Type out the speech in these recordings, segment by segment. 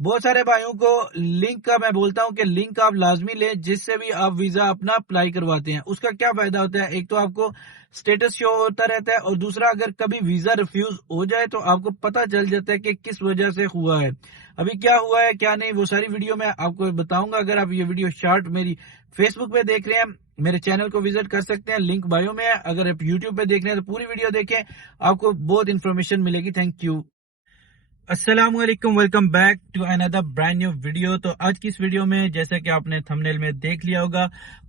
بہت سارے بھائیوں کو لنک کا میں بولتا ہوں کہ لنک آپ لازمی لیں جس سے بھی آپ ویزا اپنا اپلائی کرواتے ہیں. اس کا کیا فائدہ ہوتا ہے؟ ایک تو آپ کو سٹیٹس شو ہوتا رہتا ہے اور دوسرا اگر کبھی ویزا ریفیوز ہو جائے تو آپ کو پتہ چل جاتا ہے کہ کس وجہ سے ہوا ہے. ابھی کیا ہوا ہے کیا نہیں وہ ساری ویڈیو میں آپ کو بتاؤں گا. اگر آپ یہ ویڈیو شارٹ میری فیس بک پہ دیکھ رہے ہیں میرے چینل کو وزٹ کر سکتے ہیں, لنک بایو میں ہے. اگر آپ یوٹیوب پہ دیکھ رہے ہیں تو پوری ویڈیو دیکھیں, آپ کو بہت انفارمیشن ملے گی. Thank you. السلام علیکم, welcome back to another brand new video. تو آج کی اس ویڈیو میں جیسا کہ آپ نے تھمبنیل میں دیکھ لیا ہوگا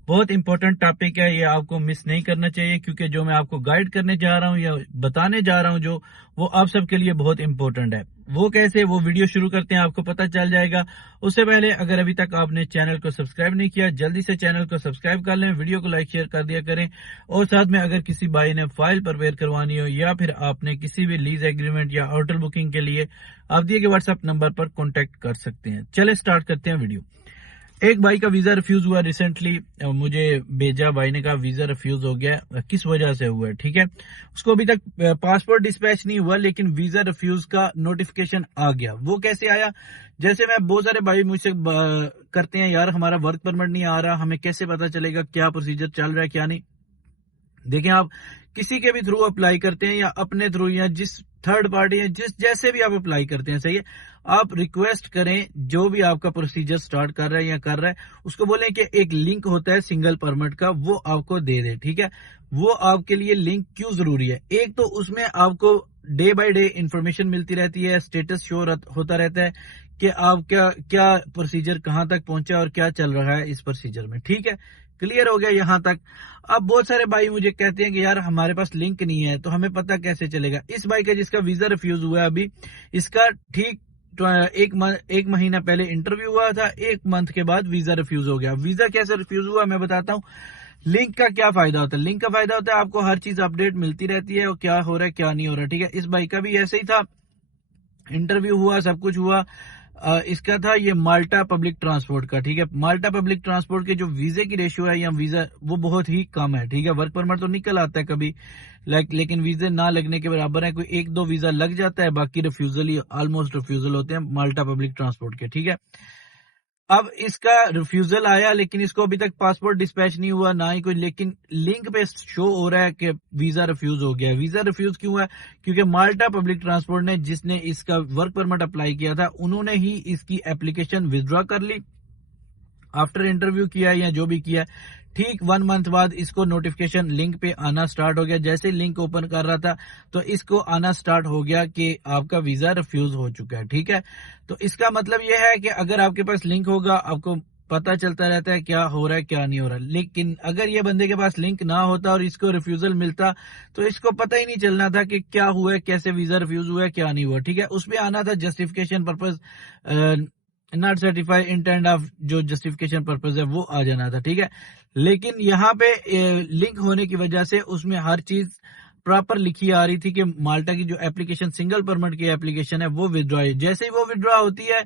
بہت امپورٹنٹ ٹاپک ہے, یہ آپ کو مس نہیں کرنا چاہیے کیونکہ جو میں آپ کو گائیڈ کرنے جا رہا ہوں یا بتانے جا رہا ہوں جو وہ آپ سب کے لیے بہت امپورٹنٹ ہے. وہ کیسے, وہ ویڈیو شروع کرتے ہیں, آپ کو پتہ چل جائے گا. اس سے پہلے اگر ابھی تک آپ نے چینل کو سبسکرائب نہیں کیا جلدی سے چینل کو سبسکرائب کر لیں, ویڈیو کو لائک شیئر کر دیا کریں. اور ساتھ میں اگر کسی بھائی نے فائل پرویئر کروانی ہو یا پھر آپ نے کسی بھی لیز ایگریمنٹ یا ہوٹل بکنگ کے لیے آپ دیے گئے واٹس ایپ نمبر پر کانٹیکٹ کر سکتے ہیں. چلے سٹارٹ کرتے ہیں ویڈیو. ایک بھائی کا ویزا ریفیوز ہوا ریسنٹلی, مجھے بھیجا, بھائی نے کہا ویزا ریفیوز ہو گیا, کس وجہ سے ہوا ہے. ٹھیک ہے, اس کو ابھی تک پاسپورٹ ڈسپیچ نہیں ہوا لیکن ویزا ریفیوز کا نوٹیفکیشن آ گیا. وہ کیسے آیا؟ جیسے میں بہت سارے بھائی مجھ سے کرتے ہیں یار ہمارا ورک پرمٹ نہیں آ رہا, ہمیں کیسے پتا چلے گا کیا پروسیجر چل رہا ہے کیا نہیں. دیکھیں, آپ کسی کے بھی تھرو اپلائی کرتے ہیں یا اپنے تھرو یا جس تھرڈ پارٹی یا جیسے بھی آپ اپلائی کرتے ہیں, صحیح ہے, آپ ریکویسٹ کریں جو بھی آپ کا پروسیجر سٹارٹ کر رہا ہے یا کر رہا ہے اس کو بولیں کہ ایک لنک ہوتا ہے سنگل پرمٹ کا, وہ آپ کو دے دے. ٹھیک ہے, وہ آپ کے لیے لنک کیوں ضروری ہے؟ ایک تو اس میں آپ کو ڈے بائی ڈے انفارمیشن ملتی رہتی ہے, اسٹیٹس شو ہوتا رہتا ہے کہ آپ کیا پروسیجر کہاں تک پہنچا اور کیا چل رہا ہے اس پروسیجر میں. ٹھیک ہے, کلیئر ہو گیا یہاں تک. اب بہت سارے بھائی مجھے کہتے ہیں کہ یار ہمارے پاس لنک نہیں ہے تو ہمیں پتہ کیسے چلے گا. اس بھائی کا جس کا ویزا ریفیوز ہوا ہے ابھی, اس کا ٹھیک ایک مہینہ پہلے انٹرویو ہوا تھا, ایک منتھ کے بعد ویزا ریفیوز ہو گیا. ویزا کیسے ریفیوز ہوا میں بتاتا ہوں. لنک کا کیا فائدہ ہوتا ہے؟ لنک کا فائدہ ہوتا ہے آپ کو ہر چیز اپڈیٹ ملتی رہتی ہے اور کیا ہو رہا ہے کیا نہیں ہو رہا ہے. ٹھیک ہے, اس بھائی کا بھی ایسے ہی تھا, انٹرویو ہوا, سب کچھ ہوا. اس کا تھا یہ مالٹا پبلک ٹرانسپورٹ کا. ٹھیک ہے, مالٹا پبلک ٹرانسپورٹ کے جو ویزے کی ریشو ہے یا ویزا وہ بہت ہی کم ہے. ٹھیک ہے, ورک پرمٹ تو نکل آتا ہے کبھی لیکن ویزے نہ لگنے کے برابر ہے. کوئی ایک دو ویزا لگ جاتا ہے, باقی ریفیوزل ہی آلموسٹ ریفیوزل ہوتے ہیں مالٹا پبلک ٹرانسپورٹ کے. ٹھیک ہے, اب اس کا ریفیوزل آیا لیکن اس کو ابھی تک پاسپورٹ ڈسپیچ نہیں ہوا نہ ہی کوئی, لیکن لنک پہ شو ہو رہا ہے کہ ویزا ریفیوز ہو گیا. ویزا ریفیوز کیوں ہے؟ کیونکہ مالٹا پبلک ٹرانسپورٹ نے جس نے اس کا ورک پرمٹ اپلائی کیا تھا انہوں نے ہی اس کی اپلیکیشن ودرا کر لی آفٹر انٹرویو کیا یا جو بھی کیا. ٹھیک 1 منتھ بعد اس کو نوٹیفکیشن لنک پہ آنا سٹارٹ ہو گیا. جیسے لنک اوپن کر رہا تھا تو اس کو آنا سٹارٹ ہو گیا کہ آپ کا ویزا ریفیوز ہو چکا ہے. ٹھیک ہے, تو اس کا مطلب یہ ہے کہ اگر آپ کے پاس لنک ہوگا آپ کو پتا چلتا رہتا ہے کیا ہو رہا ہے کیا نہیں ہو رہا. لیکن اگر یہ بندے کے پاس لنک نہ ہوتا اور اس کو ریفیوزل ملتا تو اس کو پتہ ہی نہیں چلنا تھا کہ کیا ہوا ہے, کیسے ویزا ریفیوز ہوا ہے کیا نہیں ہوا. ٹھیک ہے, اس پہ آنا تھا justification purpose not certify intend of, جو جسٹیفیکیشن پرپز ہے وہ آ جانا تھا. ٹھیک ہے, لیکن یہاں پہ لنک ہونے کی وجہ سے اس میں ہر چیز پراپر لکھی آ رہی تھی کہ مالٹا کی جو اپلیکیشن سنگل پرمٹ کی اپلیکیشن ہے وہ ودرا ہے. جیسے ہی وہ ودرا ہوتی ہے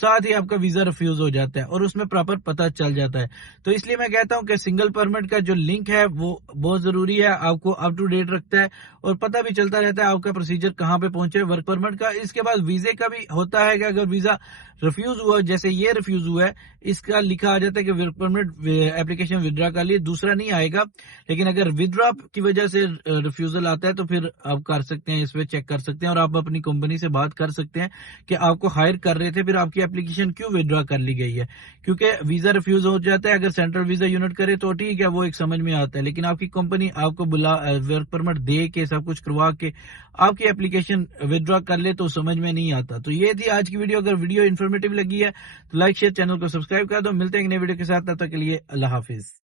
ساتھ ہی آپ کا ویزا ریفیوز ہو جاتا ہے اور اس میں پراپر پتہ چل جاتا ہے. تو اس لیے میں کہتا ہوں کہ سنگل پرمٹ کا جو لنک ہے وہ بہت ضروری ہے, آپ کو اپ ٹو ڈیٹ رکھتا ہے اور پتہ بھی چلتا رہتا ہے آپ کا پروسیجر کہاں پہ پہنچے ورک پرمٹ کا. اس کے بعد ویزے کا بھی ہوتا ہے کہ اگر ویزا ریفیوز ہوا جیسے یہ ریفیوز ہوا ہے اس کا لکھا آ جاتا ہے کہ ورک پرمٹ اپلیکیشن ودرا کر لیے, دوسرا نہیں آئے گا. لیکن اگر ودرا کی وجہ سے ریفیوزل آتا ہے تو پھر آپ کر سکتے ہیں, اس پہ چیک کر سکتے ہیں اور آپ اپنی کمپنی سے بات کر سکتے ہیں کہ آپ کو ہائر کر رہے تھے پھر آپ کی اپلیکیشن کیوں ودرا کر لی گئی ہے. کیونکہ ویزا ریفیوز ہو جاتا ہے اگر سینٹرل ویزا یونٹ کرے تو ٹھیک ہے وہ ایک سمجھ میں آتا ہے, لیکن آپ کی کمپنی آپ کو ورک پرمٹ دے کے سب کچھ کروا کے آپ کی اپلیکیشن ودرا کر لے تو سمجھ میں نہیں آتا. تو یہ تھی آج کی ویڈیو. اگر ویڈیو انفارمیٹیو لگی ہے تو لائک شیئر, چینل کو سبسکرائب کر دو. ملتے ہیں ایک نئے ویڈیو کے ساتھ, تب تک کے لیے اللہ حافظ.